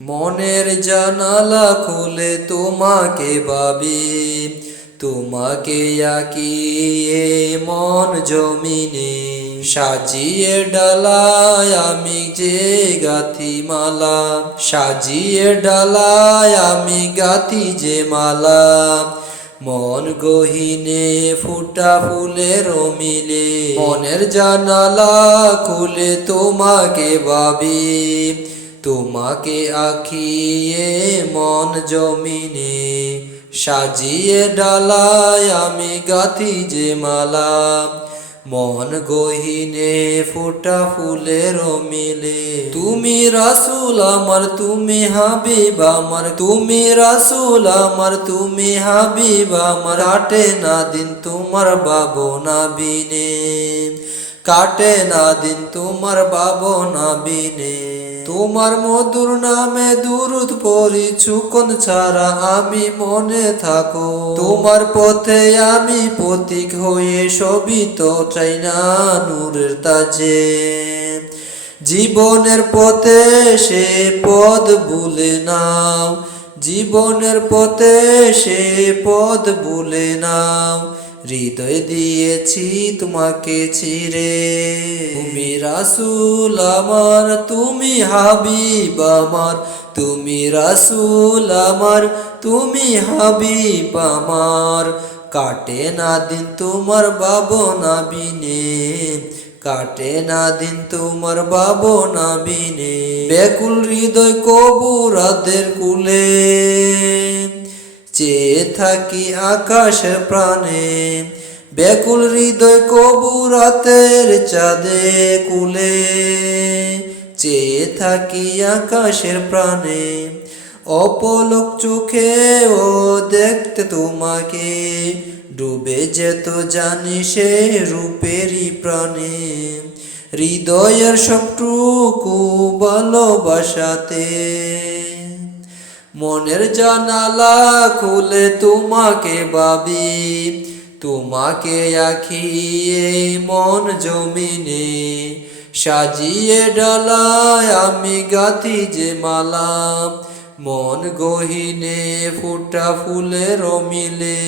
মনের জানালা খুলে তোমাকে ভাবি, তোমাকে আঁকিয়ে মন জমিনে সাজিয়ে ডালায় আমি যে গাথি মালা, সাজিয়ে ডালায় আমি গাথি যে মালা। মন গহীনে ফুটা ফুলের মিলে, মনের জানালা খুলে তোমাকে ভাবি, তোমাকে আঁকিয়ে মন জমিনে সাজিয়ে ডালায় আমি গাথি যে মালা। মন গহীনে ফুটা ফুলের মিলে, তুমি রাসূল আমার তুমি হাবিব আমার, তুমি রাসূল আমার তুমি হাবিব আমার। কাটে না দিন তোমার ভাবনা বিনে, কাটে না দিন তোমার ভাবনা বিনে। তোমার মধুর নামে দুরূদ পড়ি চুকন ছাড়া আমি মনে থাকো, তোমার পথে আমি পথিক হয়ে সবই তো চাই না নূরের তাজে। জীবনের পথে সে পথ ভুলে নাও, জীবনের পথে সে পথ ভুলে নাও। হৃদয় দিয়েছি তোমাকে ছিঁড়ে, তুমি রাসূল আমার তুমি হাবিব আমার, তুমি রাসূল আমার তুমি হাবিব আমার। কাটে না দিন তোমার ভাবনা বিনে, কাটে না দিন তোমার ভাবনা বিনে। ব্যাকুল হৃদয় কবু রাতের কুলে, চেয়ে থাকি আকাশের প্রাণে। ব্যাকুল হৃদয় কবু রাতের চাঁদে কুলে, চেয়ে থাকি আকাশের প্রাণে। অপলক চোখে ও দেখতে তোমাকে, ডুবে যেত জানি সে রূপেরই প্রাণে। হৃদয়ের সবটুকু ভালোবাসাতে, মনের জানালা খুলে তোমাকে ভাবি, তোমাকে আঁকিয়ে মন জমিনে সাজিয়ে ডালায় আমি গাথি যে মালা। মন গহীনে ফুটা ফুলের মিলে।